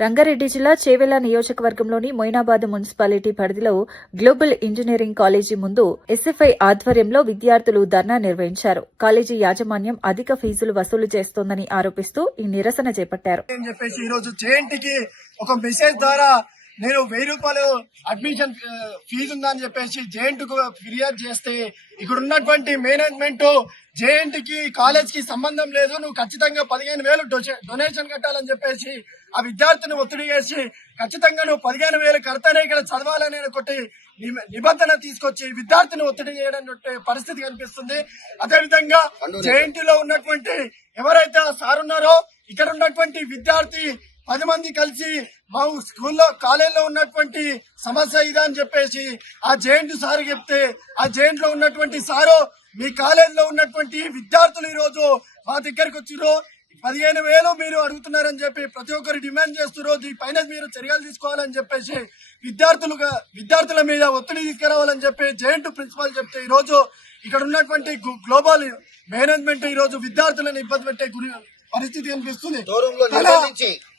రంగారెడ్డి జిల్లా చేవెళ్ల నియోజకవర్గంలోని మొయినాబాద్ మున్సిపాలిటీ పరిధిలో గ్లోబల్ ఇంజనీరింగ్ కాలేజీ ముందు ఎస్ఎఫ్ఐ ఆధ్వర్యంలో విద్యార్థులు ధర్నా నిర్వహించారు. కాలేజీ యాజమాన్యం అధిక ఫీజులు వసూలు చేస్తోందని ఆరోపిస్తూ ఈ నిరసన చేపట్టారు. నేను 1000 రూపాయలు అడ్మిషన్ ఫీజు ఉందని చెప్పేసి జేఎన్టీకు ఫిర్యాదు చేస్తే ఇక్కడ ఉన్నటువంటి మేనేజ్మెంట్ జేఎన్టీకి కాలేజ్ కి సంబంధం లేదు, నువ్వు ఖచ్చితంగా 15,000 డొనేషన్ కట్టాలని చెప్పేసి ఆ విద్యార్థిని ఒత్తిడి చేసి ఖచ్చితంగా నువ్వు 15,000 కడతానే ఇక్కడ చదవాలని ఒకటి నిబంధన తీసుకొచ్చి విద్యార్థిని ఒత్తిడి చేయడం పరిస్థితి కనిపిస్తుంది. అదేవిధంగా జేఎన్టీలో ఉన్నటువంటి ఎవరైతే సార్ ఉన్నారో ఇక్కడ ఉన్నటువంటి విద్యార్థి 10 మంది కలిసి మా స్కూల్లో కాలేజీలో ఉన్నటువంటి సమస్య ఇదా అని చెప్పేసి ఆ జేఎన్టీ సార్ చెప్తే ఆ జేఎన్టీలో ఉన్నటువంటి సారు మీ కాలేజీలో ఉన్నటువంటి విద్యార్థులు ఈ రోజు మా దగ్గరకు వచ్చిర్రు, 15,000 మీరు అడుగుతున్నారని చెప్పి ప్రతి ఒక్కరు డిమాండ్ చేస్తున్నారు. దీనిపైన మీరు చర్యలు తీసుకోవాలని చెప్పేసి విద్యార్థుల మీద ఒత్తిడి తీసుకురావాలని చెప్పి జేఎన్టీ ప్రిన్సిపాల్ చెప్తే ఈ రోజు ఇక్కడ ఉన్నటువంటి గ్లోబల్ మేనేజ్మెంట్ ఈ రోజు విద్యార్థులను ఇబ్బంది పెట్టే పరిస్థితి కనిపిస్తుంది.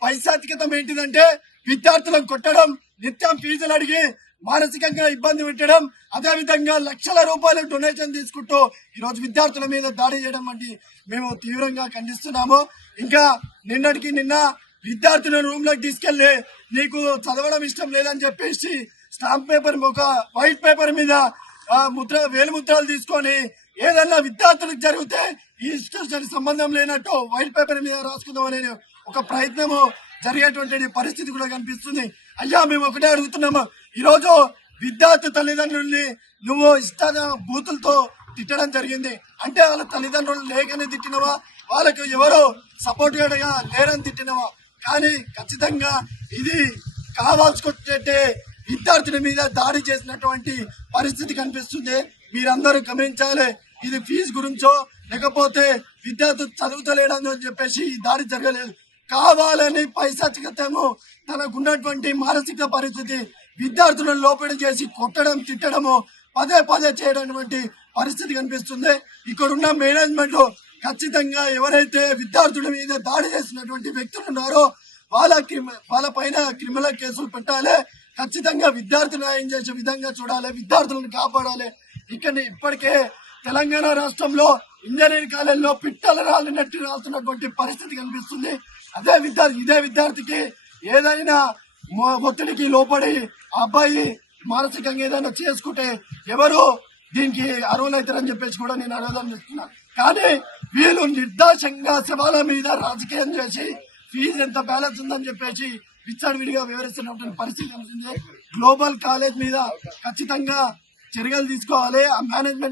పైశాచికతం ఏంటిదంటే విద్యార్థులను కొట్టడం, నిత్యం ఫీజులు అడిగి మానసికంగా ఇబ్బంది పెట్టడం, అదేవిధంగా లక్షల రూపాయలు డొనేషన్ తీసుకుంటూ ఈ రోజు విద్యార్థుల మీద దాడి చేయడం వంటి మేము తీవ్రంగా ఖండిస్తున్నాము. ఇంకా నిన్నటికి నిన్న విద్యార్థులను రూమ్ లోకి తీసుకెళ్లి నీకు చదవడం ఇష్టం లేదని చెప్పేసి స్టాంప్ పేపర్ ఒక వైట్ పేపర్ మీద వేలిముద్రలు తీసుకొని ఏదన్నా విద్యార్థులకు జరిగితే ఈ ఇన్స్టిట్యూషన్ సంబంధం లేనట్టు వైట్ పేపర్ మీద రాసుకుందాం అనే ఒక ప్రయత్నము జరిగేటువంటి పరిస్థితి కూడా కనిపిస్తుంది. అయ్యా మేము ఒకటే అడుగుతున్నాము, ఈరోజు విద్యార్థి తల్లిదండ్రుల్ని నువ్వు ఇష్ట బూతులతో తిట్టడం జరిగింది అంటే వాళ్ళ తల్లిదండ్రులు లేకనే తిట్టినవా, వాళ్ళకు ఎవరో సపోర్ట్ గా లేరని తిట్టినవా? కానీ ఖచ్చితంగా ఇది కావాల్సుకుంటే విద్యార్థుల మీద దాడి చేసినటువంటి పరిస్థితి కనిపిస్తుంది. మీరందరూ గమనించాలి, ఇది ఫీజు గురించో లేకపోతే విద్యార్థులు చదువుతలేడని చెప్పేసి ఈ దాడి జరగలేదు. కావాలని పైశాచికతము తనకున్నటువంటి మానసిక పరిస్థితి విద్యార్థులను లోపడి చేసి కొట్టడం, తిట్టడము పదే పదే చేయడానికి పరిస్థితి కనిపిస్తుంది. ఇక్కడున్న మేనేజ్మెంట్ ఖచ్చితంగా ఎవరైతే విద్యార్థుల మీద దాడి చేసినటువంటి వ్యక్తులు ఉన్నారో వాళ్ళ పైన క్రిమినల్ కేసులు పెట్టాలి. ఖచ్చితంగా విద్యార్థి న్యాయం చేసే విధంగా చూడాలి, విద్యార్థులను కాపాడాలి. ఇక్కడ ఇప్పటికే తెలంగాణ రాష్ట్రంలో ఇంజనీరింగ్ కాలేజీలో పిట్టల రాలినట్టు రాస్తున్నటువంటి పరిస్థితి కనిపిస్తుంది. ఇదే విద్యార్థికి ఏదైనా ఒత్తిడికి లోపడి అబ్బాయి మానసికంగా ఏదైనా చేసుకుంటే ఎవరు దీనికి అర్హులైతారని చెప్పేసి కూడా నేను ఆలోచన చేస్తున్నాను. కానీ వీళ్ళు నిర్దాక్షంగా శవాల మీద రాజకీయం చేసి ఫీజు ఎంత బ్యాలెన్స్ ఉందని చెప్పేసి విచ్చలవిడిగా వివరిస్తున్నటువంటి పరిస్థితి కనిపిస్తుంది. గ్లోబల్ కాలేజ్ మీద ఖచ్చితంగా చర్యలు తీసుకోవాలి. ఆ మేనేజ్మెంట్